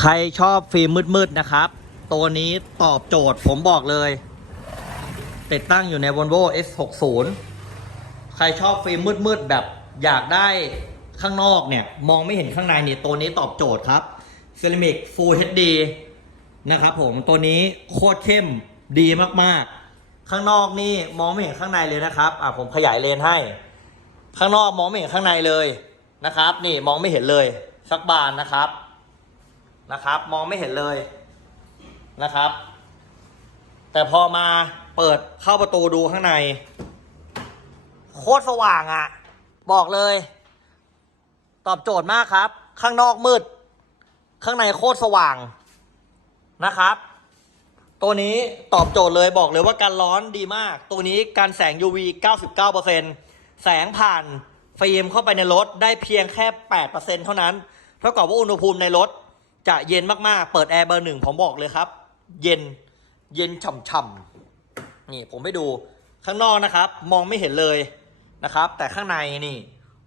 ใครชอบฟิล์มมืดๆนะครับ ตัวนี้ตอบโจทย์ผมบอกเลย ติดตั้งอยู่ใน Volvo S60 ใครชอบฟิล์มมืดๆแบบอยากได้ข้างนอกเนี่ย มองไม่เห็นข้างในนี่ตัวนี้ตอบโจทย์ครับ Ceramic Full HD นะครับผมตัวนี้โคตรเข้มดีมากๆ ข้างนอกนี่มองไม่เห็นข้างในเลยนะครับอะผมขยายเลนให้ ข้างนอกมองไม่เห็นข้างในเลยนะครับ นี่มองไม่เห็นเลยสักบานนะครับ นะครับ มองไม่เห็นเลยนะครับ แต่พอมาเปิดเข้าประตูดูข้างใน โคตรสว่างอะ่ะ บอกเลย ตอบโจทย์มากครับ ข้างนอกมืด ข้างในโคตรสว่างนะครับ ตัวนี้ตอบโจทย์เลยบอกเลยว่าการร้อนดีมาก ตัวนี้การแสง UV 99%แสงผ่านฟิล์มเข้าไปในรถได้เพียงแค่ 8%เท่านั้น เท่ากับว่าอุณหภูมิในรถ จะเย็นมากๆ เปิดแอร์เบอร์หนึ่งผมบอกเลยครับ เย็น เย็นฉ่ำๆ นี่ผมไปดูข้างนอกนะครับ มองไม่เห็นเลยนะครับ แต่ข้างในนี่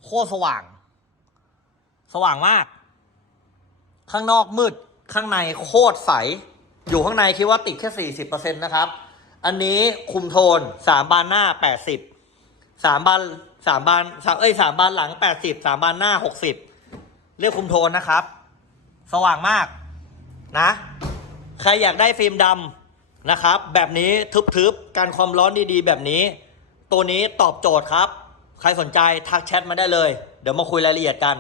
โคตรสว่าง สว่างมาก ข้างนอกมืด ข้างในโคตรใส อยู่ข้างในคิดว่าติดแค่สี่สิบเปอร์เซ็นต์นะครับ อันนี้คุมโทนสามบานหน้าแปดสิบสามบานสามบานสามเอ้ยสามบานหลังแปดสิบสามบานหน้าหกสิบเรียกคุมโทนนะครับ สว่างมากนะ ใครอยากได้ฟิล์มดำนะครับ แบบนี้ทึบๆการความร้อนดีๆ แบบนี้ ตัวนี้ตอบโจทย์ครับ ใครสนใจทักแชทมาได้เลย เดี๋ยวมาคุยรายละเอียดกัน